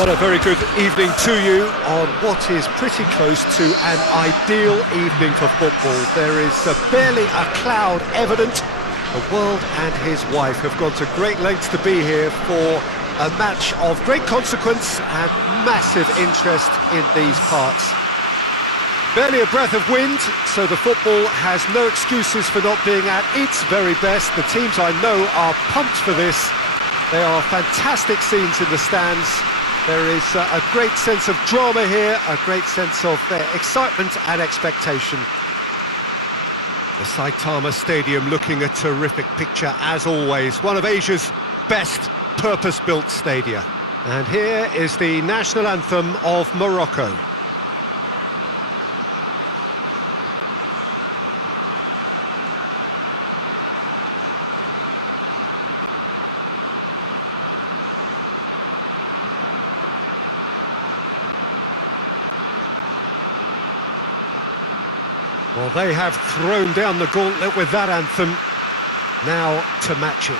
What a very good evening to you on what is pretty close to an ideal evening for football. There is barely a cloud evident. The world and his wife have gone to great lengths to be here for a match of great consequence and massive interest in these parts. Barely a breath of wind, so the football has no excuses for not being at its very best. The teams I know are pumped for this. They are fantastic scenes in the stands. There is a great sense of drama here, a great sense of excitement and expectation. The Saitama Stadium looking a terrific picture as always, one of Asia's best purpose-built stadia. And here is the national anthem of Morocco. Well, they have thrown down the gauntlet with that anthem. Now to match it.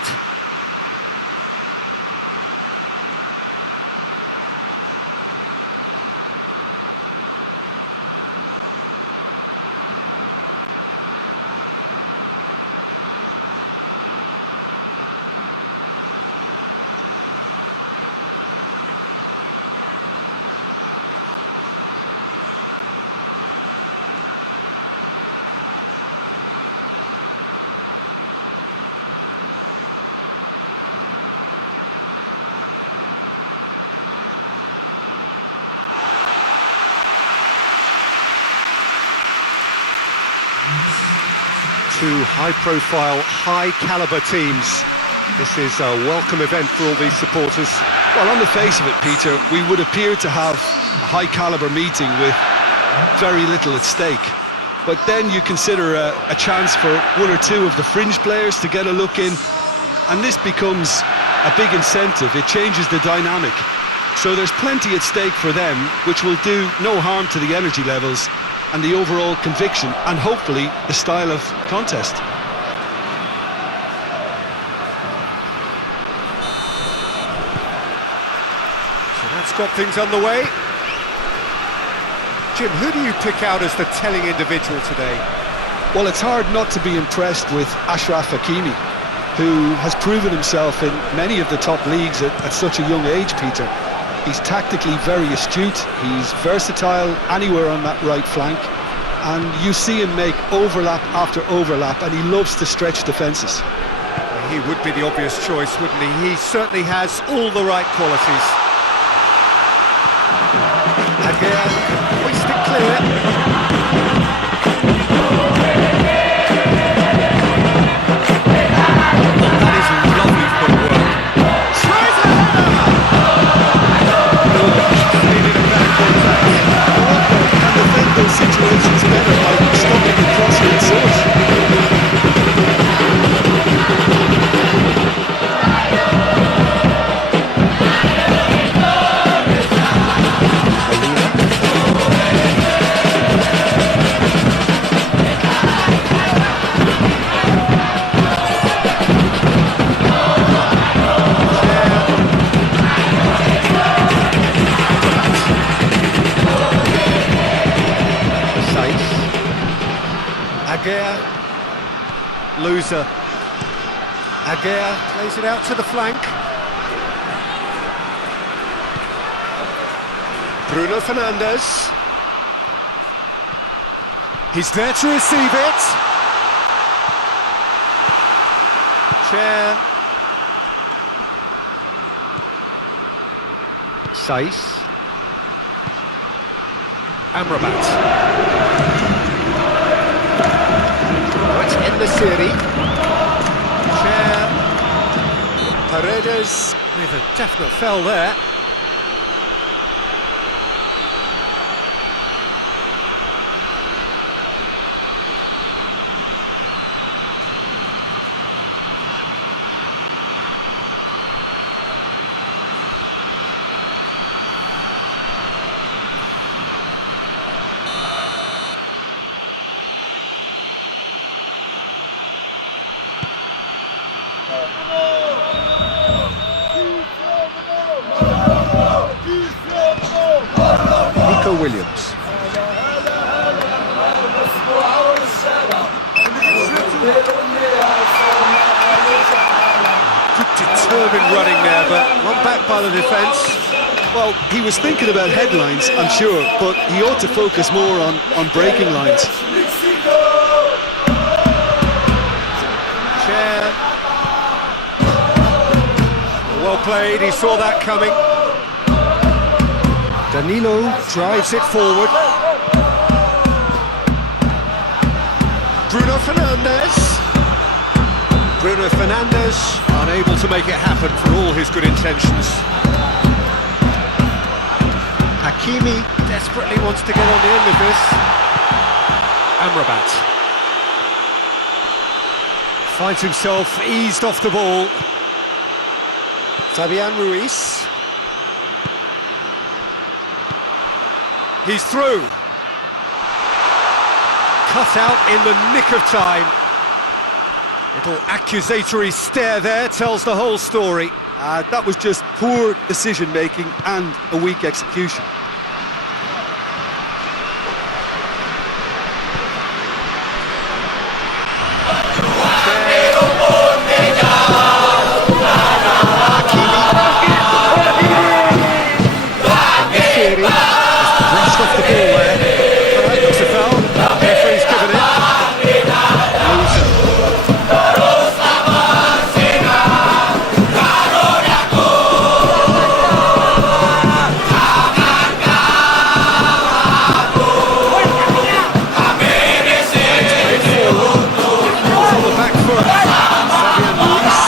Two high-profile, high-caliber teams. This is a welcome event for all these supporters. Well, on the face of it, Peter, we would appear to have a high-caliber meeting with very little at stake. But then you consider a chance for one or two of the fringe players to get a look in, and this becomes a big incentive. It changes the dynamic. So there's plenty at stake for them, which will do no harm to the energy levels and the overall conviction, and hopefully the style of contest. So that's got things underway. Jim, who do you pick out as the telling individual today? Well, it's hard not to be impressed with Achraf Hakimi, who has proven himself in many of the top leagues at such a young age, Peter. He's tactically very astute, he's versatile anywhere on that right flank, and you see him make overlap after overlap, and he loves to stretch defences. He would be the obvious choice, wouldn't he? He certainly has all the right qualities. Again, hoist it clear. Situations better by stopping the crossing and source. Agar, loser. Agar plays it out to the flank. Bruno Fernandes. He's there to receive it. Chair. Saiss. Amrabat. In the city, Chair, Paredes with a definite foul there. Nico Williams. Good determined running there, but one back by the defence. Well, he was thinking about headlines, I'm sure, but he ought to focus more on breaking lines. Chair. Well played, he saw that coming. Danilo drives it forward. Bruno Fernandes, unable to make it happen for all his good intentions. Hakimi desperately wants to get on the end of this. Amrabat finds himself eased off the ball. Fabian Ruiz. He's through. Cut out in the nick of time. Little accusatory stare there tells the whole story. That was just poor decision-making and a weak execution. Brushed off the ball there. That looks a foul. Referee's given it. On the back foot. Fabian Ruiz.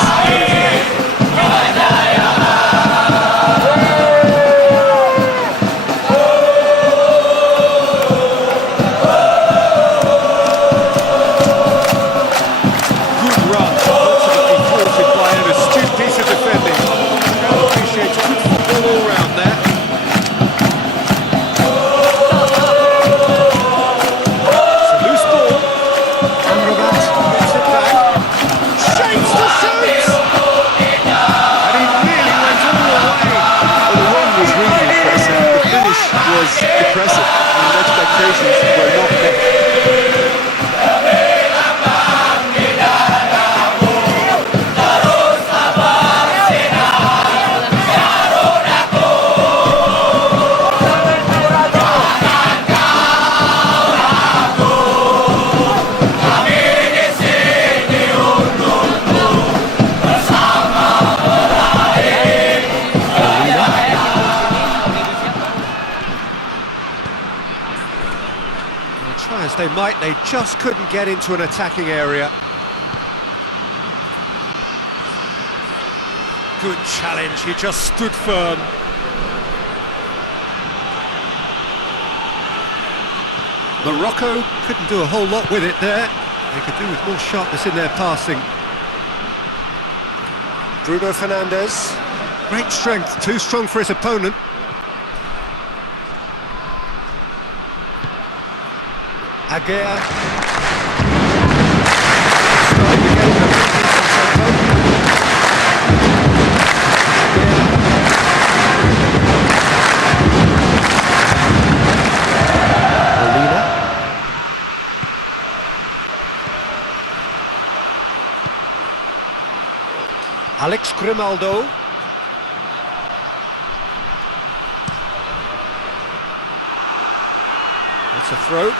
Impressive, and expectations were not met. Try as they might, they just couldn't get into an attacking area. Good challenge, he just stood firm. Morocco couldn't do a whole lot with it there. They could do with more sharpness in their passing. Bruno Fernandes, great strength, too strong for his opponent. Agar. Alex Grimaldo. That's a throw.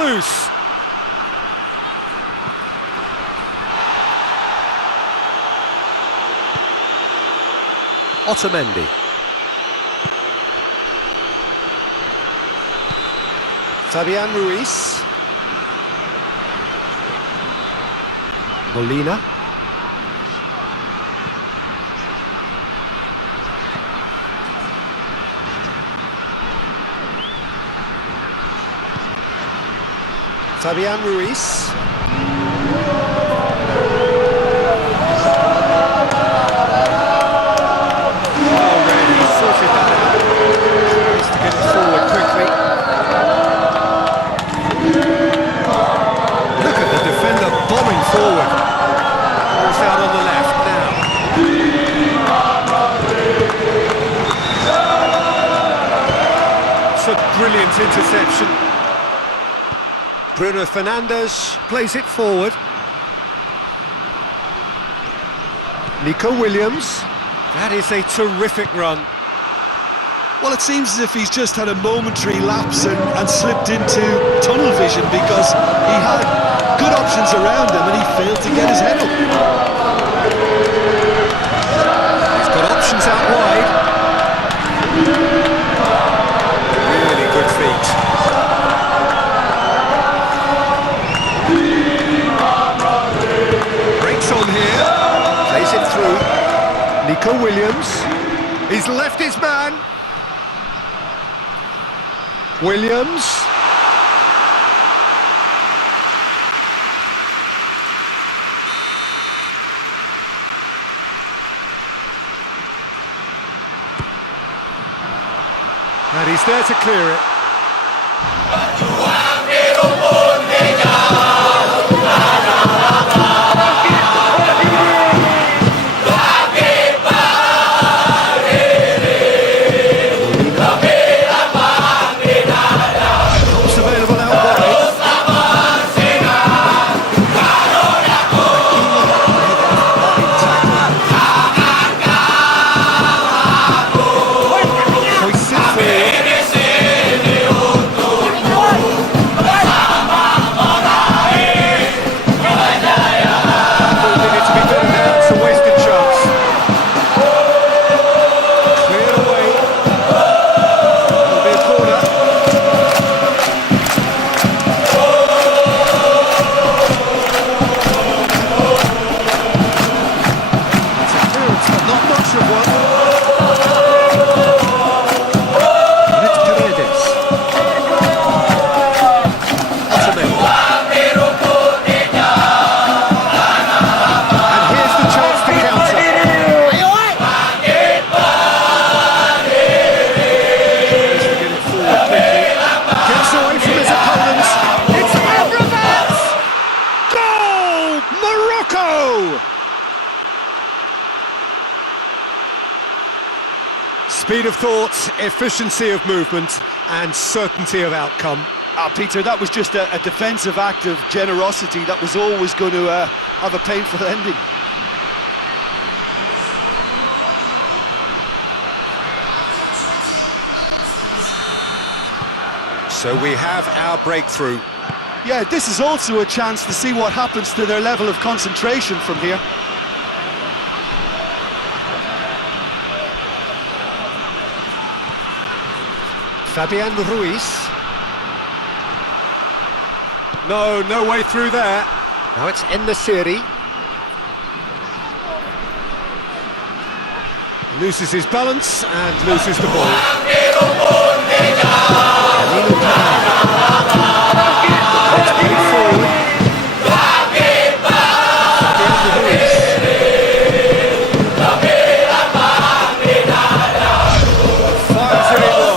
loose. Otamendi. Fabian Ruiz. Molina. Fabian Ruiz. Already sorted that out. Tries to get it forward quickly. Look at the defender bombing forward. Ball's out on the left now. It's a brilliant interception. Bruno Fernandes plays it forward. Nico Williams. That is a terrific run. Well, it seems as if he's just had a momentary lapse and slipped into tunnel vision, because he had good options around him and he failed to get his head up. He's got options out wide. Really good feet. Breaks on here. Plays it through. Nico Williams. He's left his man. Williams. And he's there to clear it. Speed of thought, efficiency of movement, and certainty of outcome. Peter, that was just a defensive act of generosity that was always going to have a painful ending. So we have our breakthrough. Yeah, this is also a chance to see what happens to their level of concentration from here. Fabian Ruiz. No way through there. Now it's En-Nesyri. Loses his balance and loses the ball. Let's play forward. Fabian Ruiz. Fires it in low.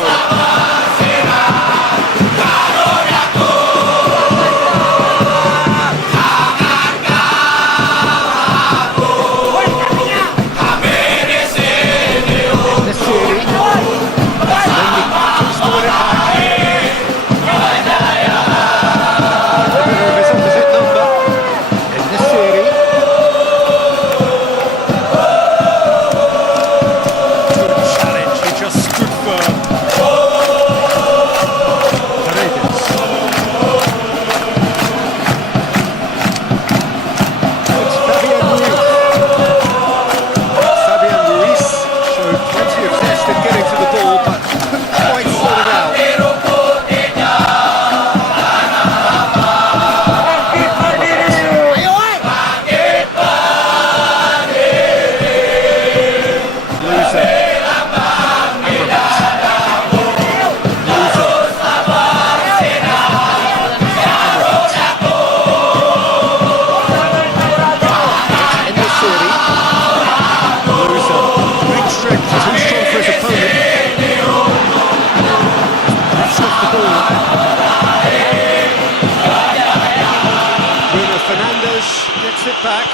back.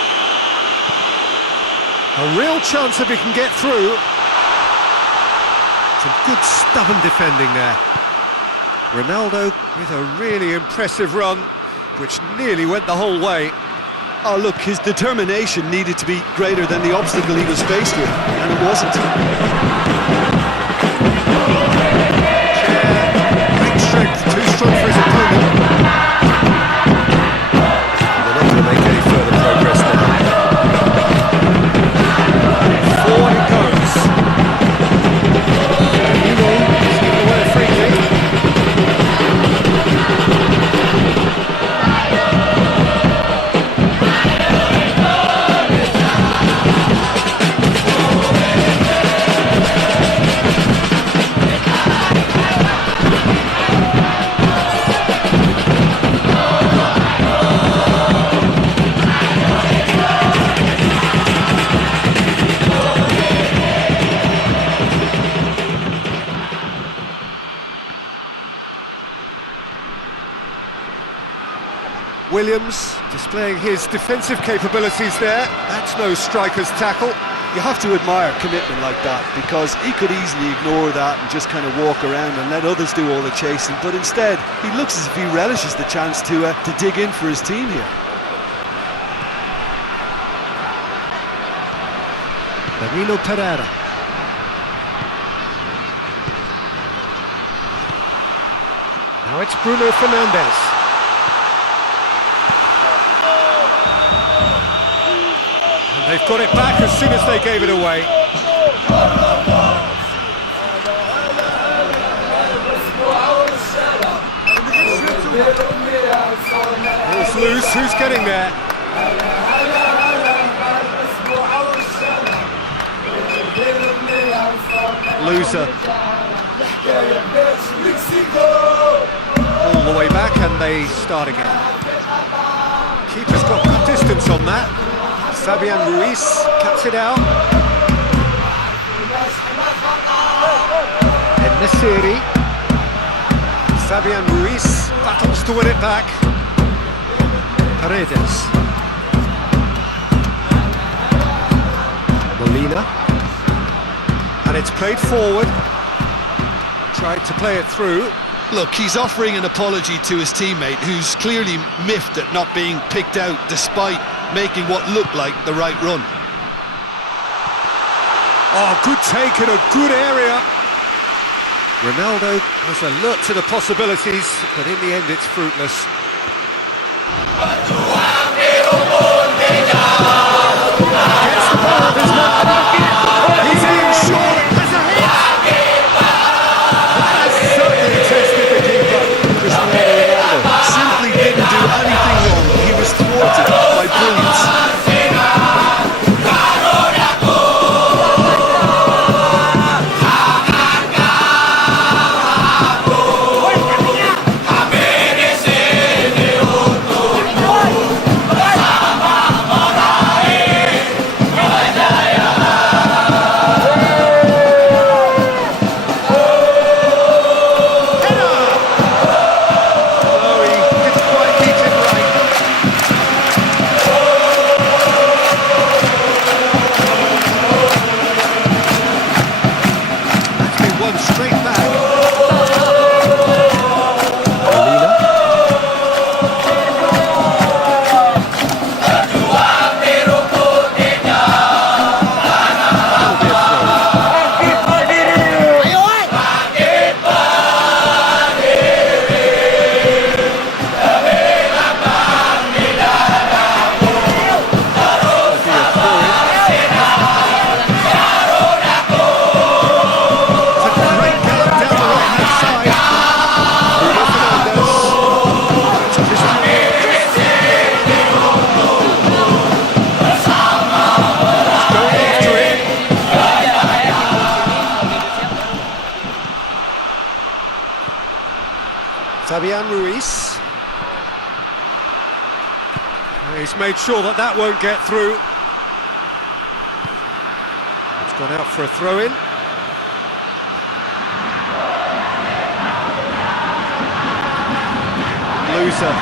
A real chance if he can get through. Some good stubborn defending there. Ronaldo with a really impressive run, which nearly went the whole way. Oh, look, his determination needed to be greater than the obstacle he was faced with, and it wasn't. Great strength, too strong for his opponent. And they're not going to make any further progress now. Forward it goes. He's given away a free kick. Williams displaying his defensive capabilities there. That's no striker's tackle. You have to admire commitment like that, because he could easily ignore that and just kind of walk around and let others do all the chasing, but instead he looks as if he relishes the chance to dig in for his team here. Danilo Pereira. Now it's Bruno Fernandes. They've got it back as soon as they gave it away. Ball's loose, who's getting there? Loser. All the way back and they start again. Keeper's got good distance on that. Fabian Ruiz cuts it out. En-Nesyri. Fabian Ruiz battles to win it back. Paredes. Molina. And it's played forward. Tried to play it through. Look, he's offering an apology to his teammate, who's clearly miffed at not being picked out despite making what looked like the right run. Oh, good take in a good area. Ronaldo was alert to the possibilities, but in the end it's fruitless. Gets the ball with his man. He's in short, has a hit. That has certainly tested the keeper. Ronaldo Simply didn't do anything wrong. He was thwarted by brilliance. Fabian Ruiz. He's made sure that that won't get through. It's gone out for a throw-in. Loser.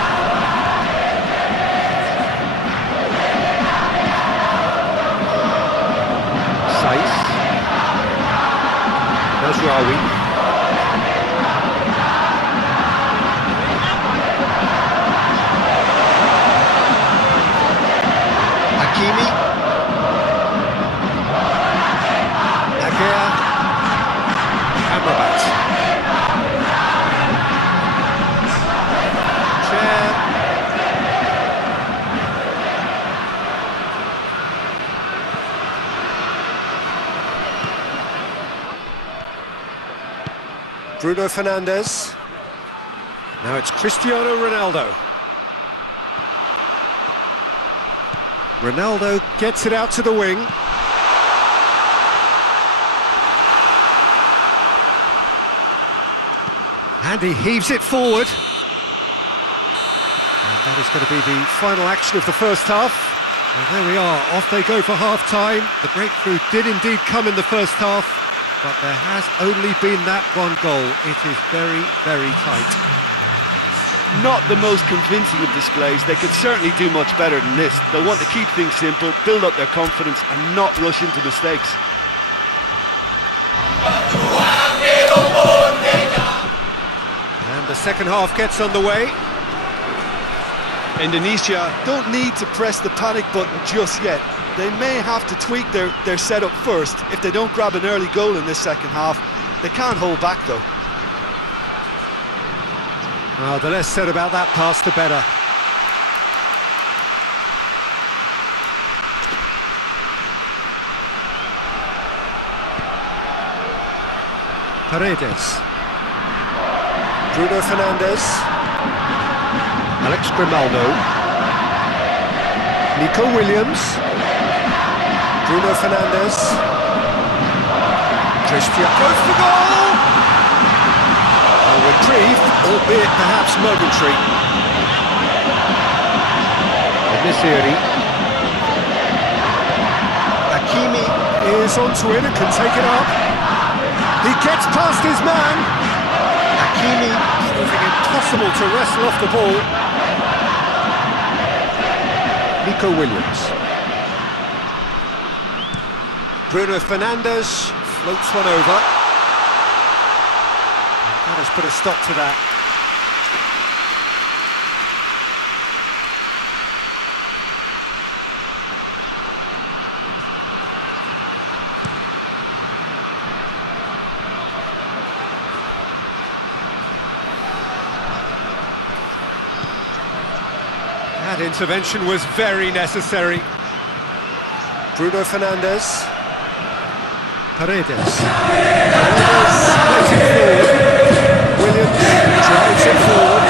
Bruno Fernandes. Now it's Cristiano Ronaldo. Ronaldo gets it out to the wing. And he heaves it forward. And that is going to be the final action of the first half. And there we are, off they go for half-time. The breakthrough did indeed come in the first half, but there has only been that one goal. It is very, very tight. Not the most convincing of displays. They could certainly do much better than this. They'll want to keep things simple, build up their confidence and not rush into mistakes. And the second half gets underway. Indonesia don't need to press the panic button just yet. They may have to tweak their setup first. If they don't grab an early goal in this second half, they can't hold back though. Well, the less said about that pass, the better. Paredes. Bruno Fernandes. Alex Grimaldo. Nico Williams. Bruno Fernandes. Christian goes for goal! A reprieve, albeit perhaps momentary. Nisiri. HAKIMI is onto it and can take it up. He gets past his man. HAKIMI proving impossible to wrestle off the ball. Nico Williams. Bruno Fernandes floats one over. And that has put a stop to that. That intervention was very necessary. Bruno Fernandes. Paredes. Paredes plays it forward. Williams drives it forward.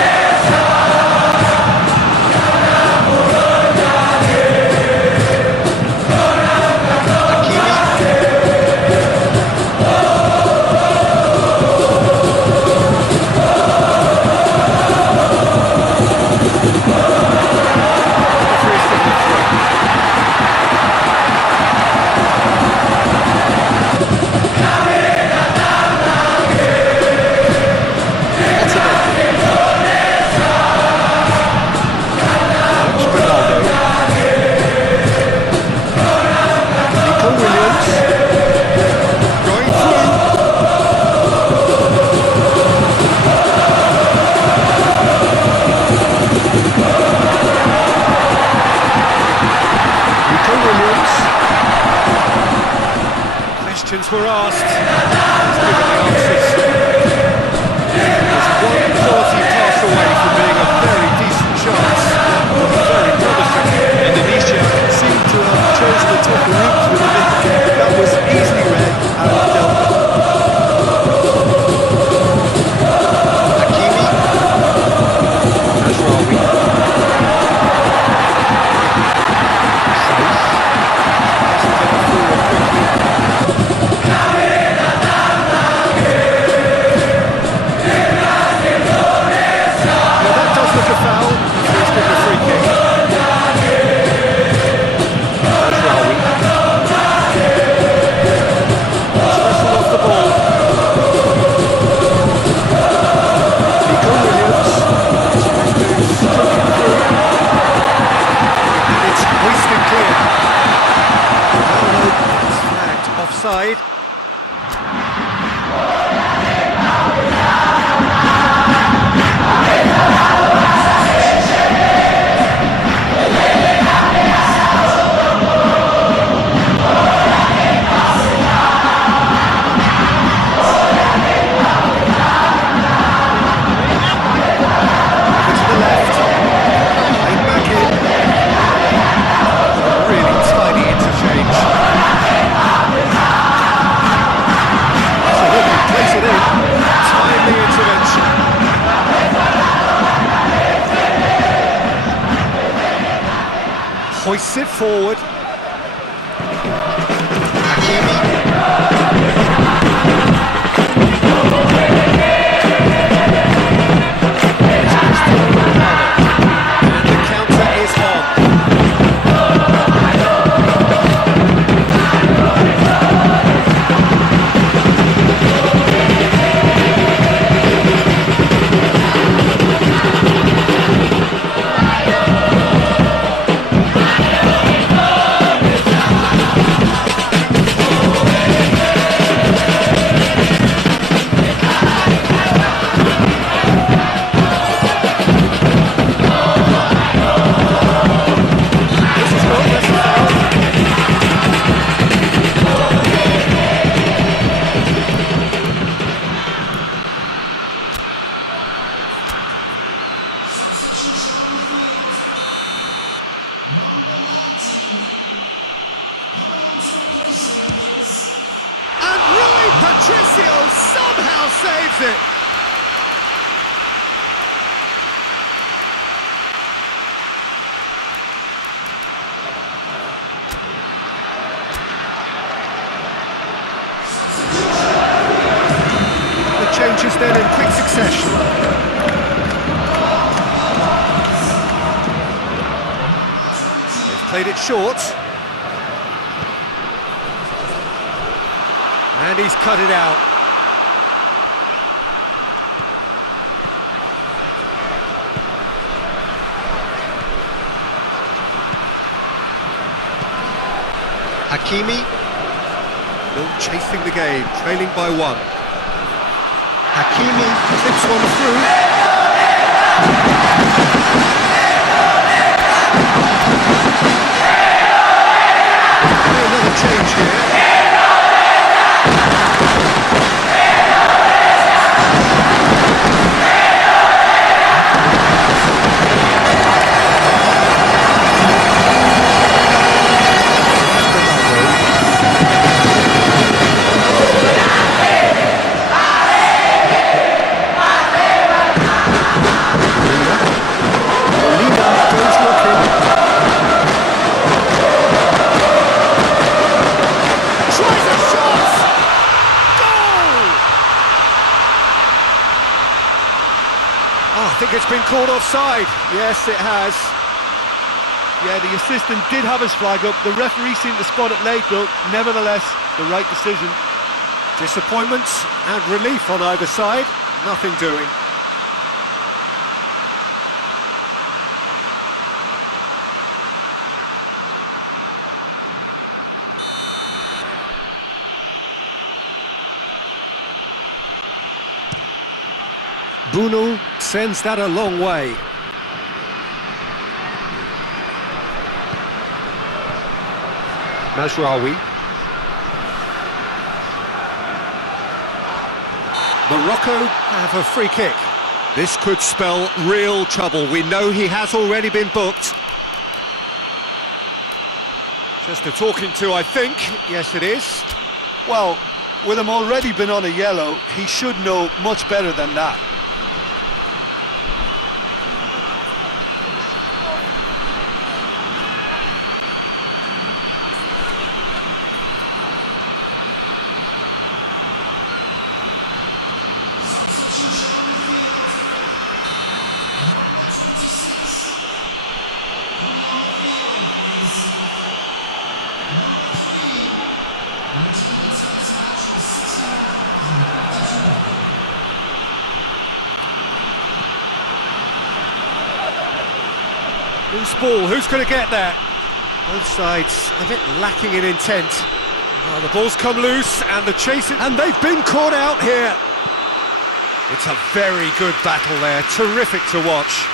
Questions were asked. He's given the answers. There's one quality pass away from being a very decent chance. Very promising. Indonesia seemed to have chosen a tougher route with a bit. That was easily read and dealt with. HAKIMI. Nasrawi. Safe. Doesn't get it forward quickly. Hoists it forward. HAKIMI. And the counter is on. Somehow saves it. The changes then in quick succession. They've played it short. And he's cut it out. HAKIMI, still chasing the game, trailing by one. HAKIMI clips one through. Another change here. I think it's been called offside. Yes, it has. Yeah, the assistant did have his flag up. The referee seemed to spot it late, though. Nevertheless, the right decision. Disappointment and relief on either side. Nothing doing. Bruno sends that a long way. Mazraoui. Morocco have a free kick. This could spell real trouble. We know he has already been booked. Just a talking to, I think. Yes, it is. Well, with him already been on a yellow, he should know much better than that. Loose ball, who's going to get that? Both sides a bit lacking in intent. Oh, the ball's come loose and the chase, and they've been caught out here. It's a very good battle there, terrific to watch.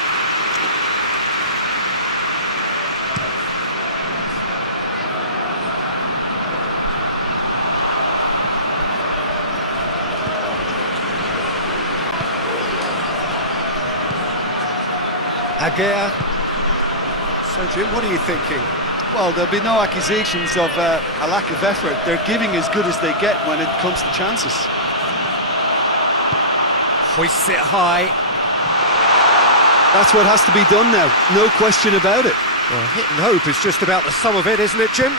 Agar. So Jim, what are you thinking? Well, there'll be no accusations of a lack of effort. They're giving as good as they get when it comes to chances. Hoists it high. That's what has to be done now, no question about it. Well, hit and hope is just about the sum of it, isn't it, Jim?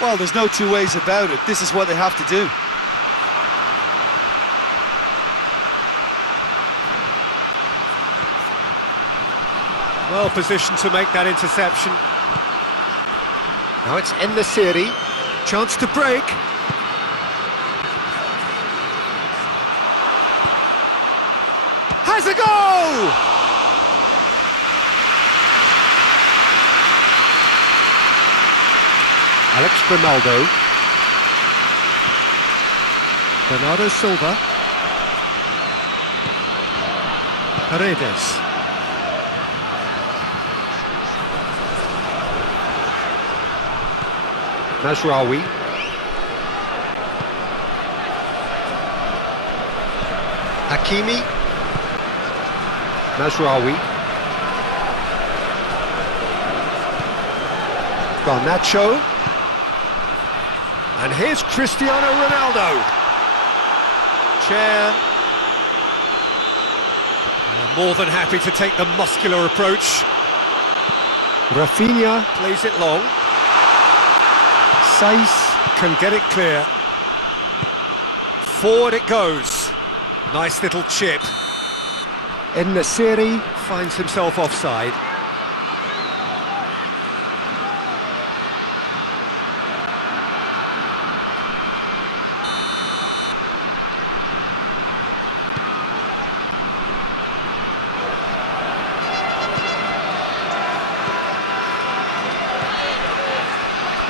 Well, there's no two ways about it. This is what they have to do. Well positioned to make that interception. Now it's En-Nesyri, chance to break. Has a goal! Alex Ronaldo. Bernardo Silva. Paredes. Mazraoui. Hakimi. Mazraoui. Garnacho. And here's Cristiano Ronaldo. Chair. More than happy to take the muscular approach. Rafinha plays it long. Saïs can get it clear. Forward it goes. Nice little chip. En-Nesyri finds himself offside.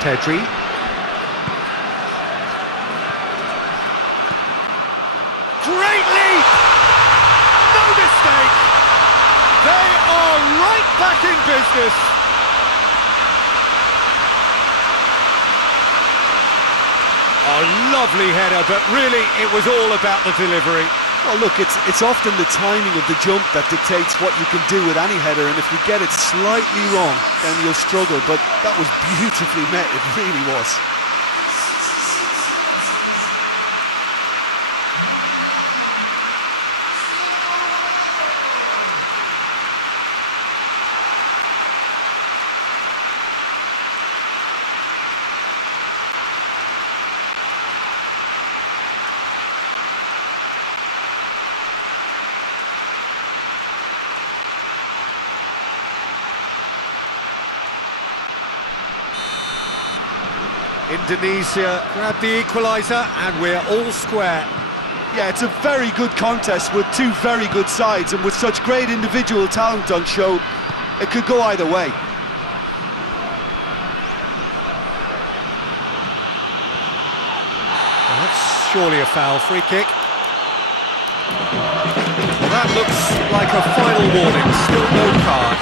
Pedri. Great leap! No mistake! They are right back in business! A lovely header, but really it was all about the delivery. Well, look, it's often the timing of the jump that dictates what you can do with any header, and if you get it slightly wrong, then you'll struggle. But that was beautifully met, it really was. Indonesia grab the equaliser and we're all square. Yeah, it's a very good contest with two very good sides, and with such great individual talent on show, it could go either way. Well, that's surely a foul. Free kick. Well, that looks like a final warning. Still no card.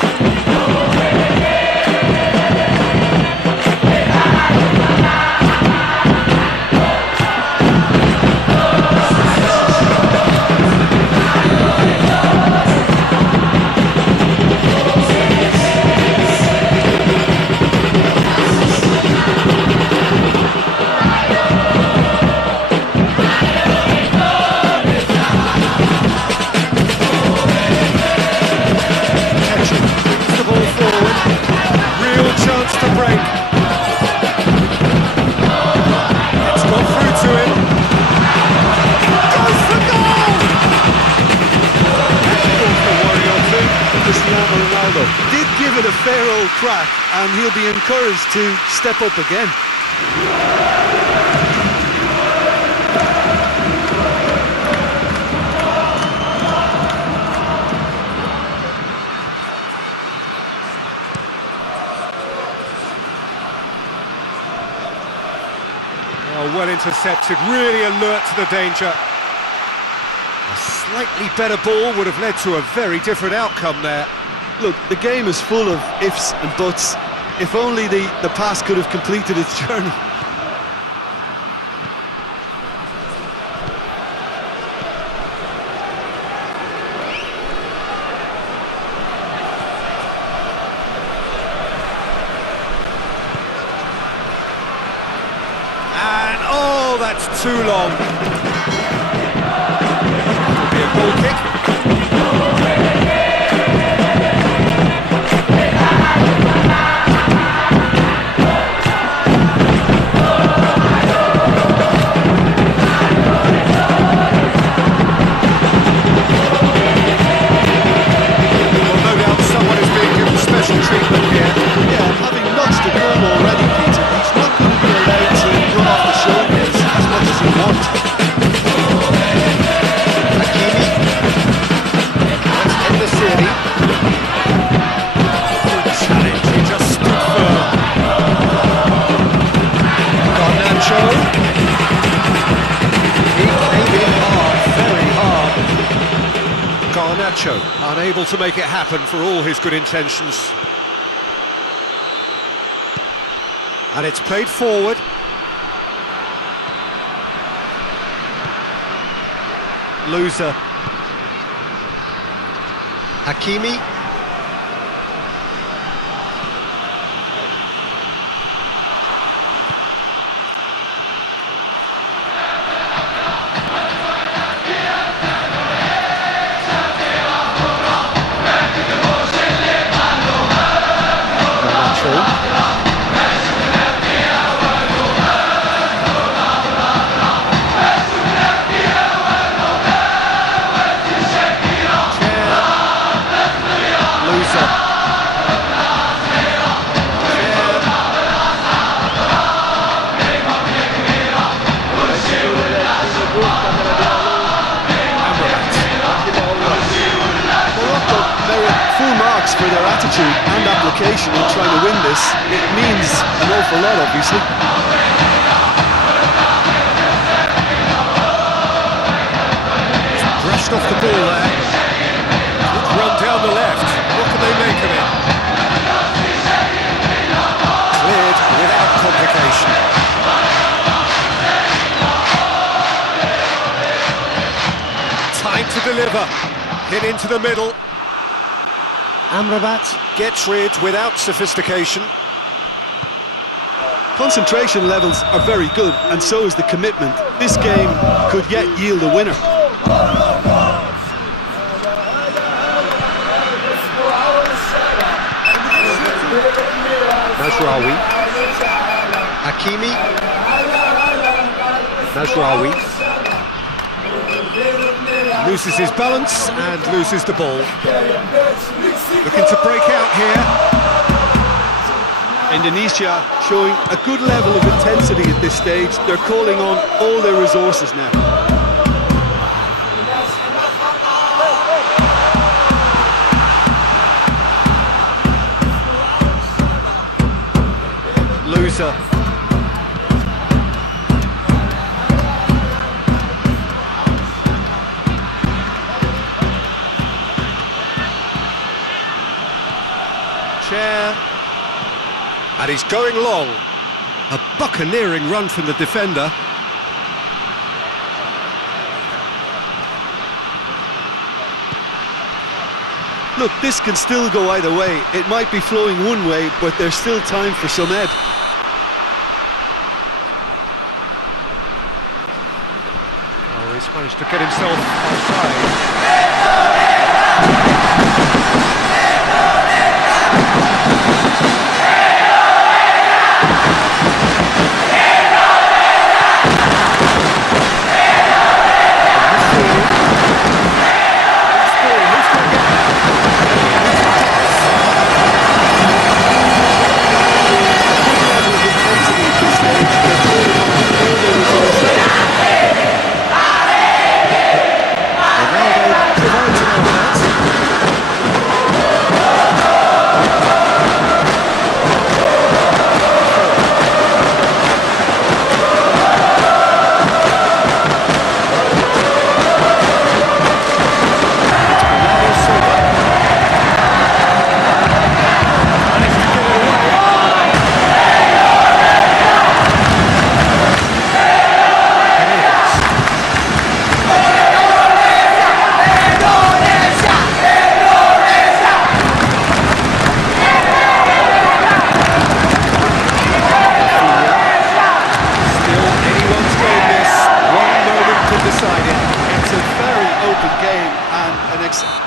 Ronaldo did give it a fair old crack, and he'll be encouraged to step up again. Oh, well intercepted, really alert to the danger. A slightly better ball would have led to a very different outcome there. Look, the game is full of ifs and buts. If only the pass could have completed its journey. And, oh, that's too long. It'll be a goal kick. Nacho, unable to make it happen for all his good intentions. And it's played forward. Loser. HAKIMI. For their attitude and application in trying to win this. It means an awful lot, obviously. Brushed off the ball there. Good run down the left. What can they make of it? Cleared without complication. Time to deliver. Hit into the middle. Amrabat gets rid without sophistication. Concentration levels are very good, and so is the commitment. This game could yet yield a winner. Mazraoui. HAKIMI. Mazraoui. Loses his balance and loses the ball. Looking to break out here. Indonesia showing a good level of intensity at this stage. They're calling on all their resources now. Loser. Chair. And he's going long. A buccaneering run from the defender. Look, this can still go either way. It might be flowing one way, but there's still time for some ebb. Oh, he's managed to get himself offside.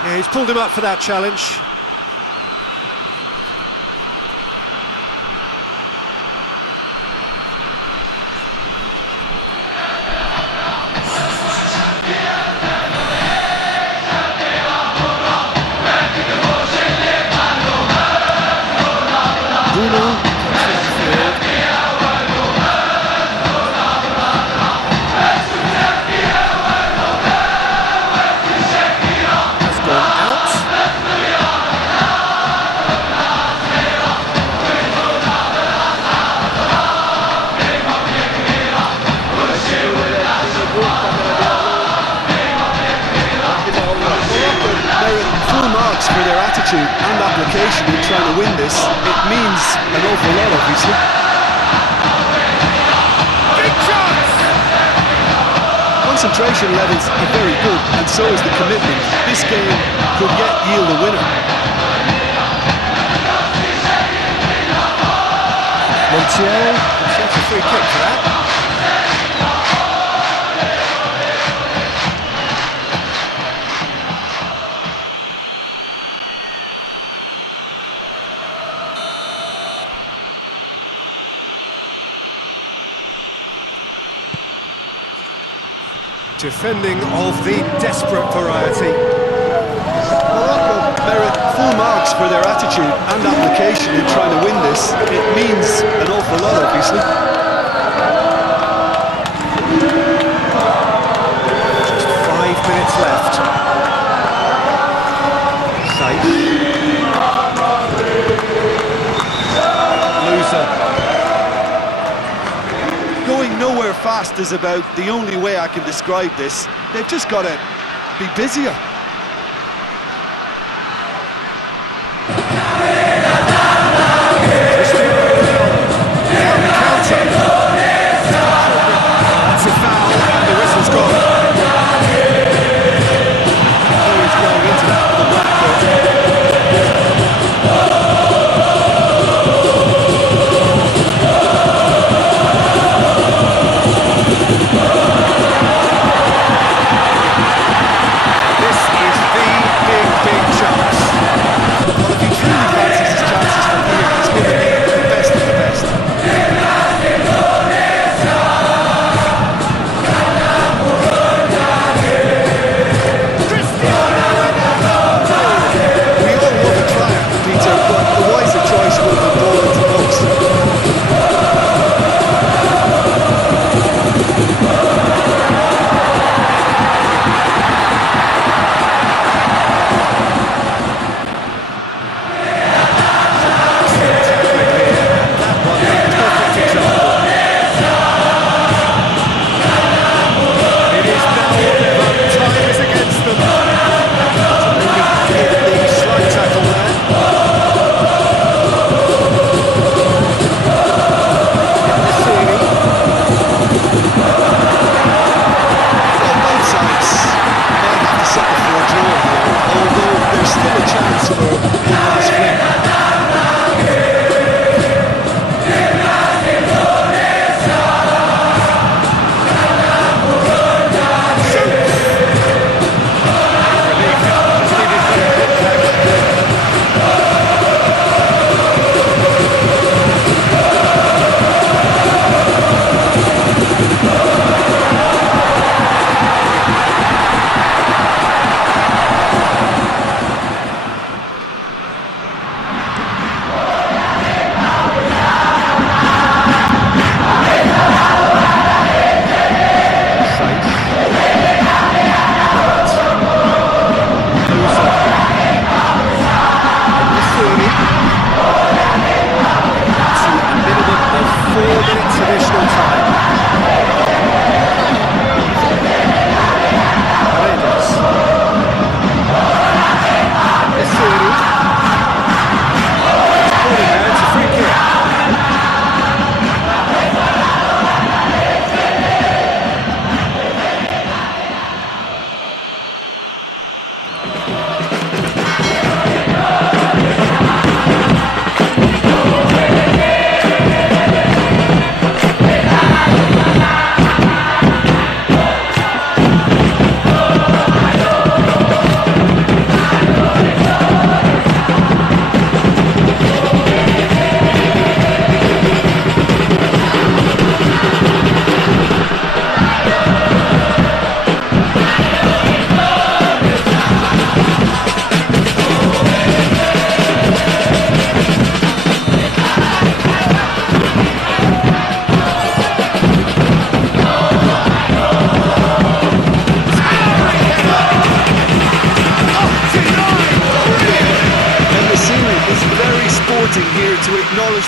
Yeah, he's pulled him up for that challenge. attitude and application in trying to win this, it means an awful lot, obviously. Big chance! Concentration levels are very good, and so is the commitment. This game could yet yield a winner. Montiel, shoots a free kick for that. Defending of the desperate variety. Morocco merit full marks for their attitude and application in trying to win this. It means an awful lot, obviously. Just 5 minutes left. Safe. Loser. Going nowhere fast is about the only way I can describe this. They've just got to be busier. That's a foul, and the whistle's gone. Oh, he's going into that with the black foot. This is the big chance. Well, if he truly fancies his chances from here, he's going to need the best of the best. We all love a triumph, Peter, but the wiser choice would have been ball into post. That one, a perfect example. It is now but time is against them. The slight tackle there. Massini. Well, both sides might have to settle for a draw here, although there's still a chance for one last win. Relief. Just needed better contact.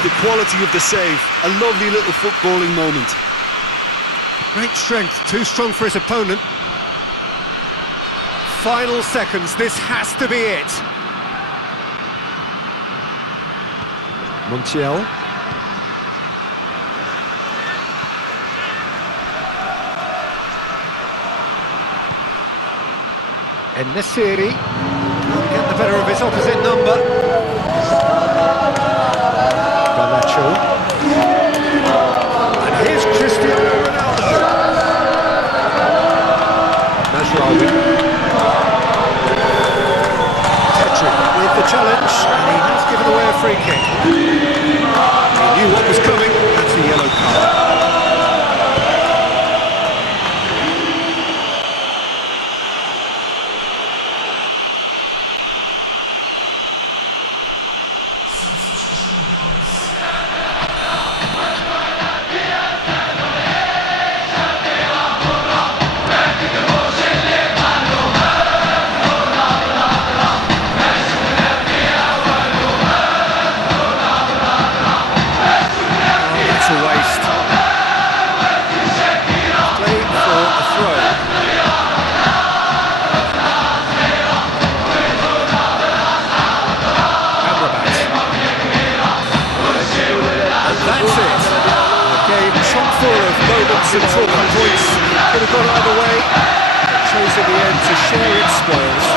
The quality of the save, a lovely little footballing moment. Great strength, too strong for his opponent. Final seconds, this has to be it. Montiel. En-Nesyri can't get the better of his opposite number. Garnacho. And here's Cristiano Ronaldo. Nasraoui. Petri with the challenge, and he has given away a free kick. He knew what was coming. That's a yellow card. And talking points could have gone either way. It chose in the end to share its spoils.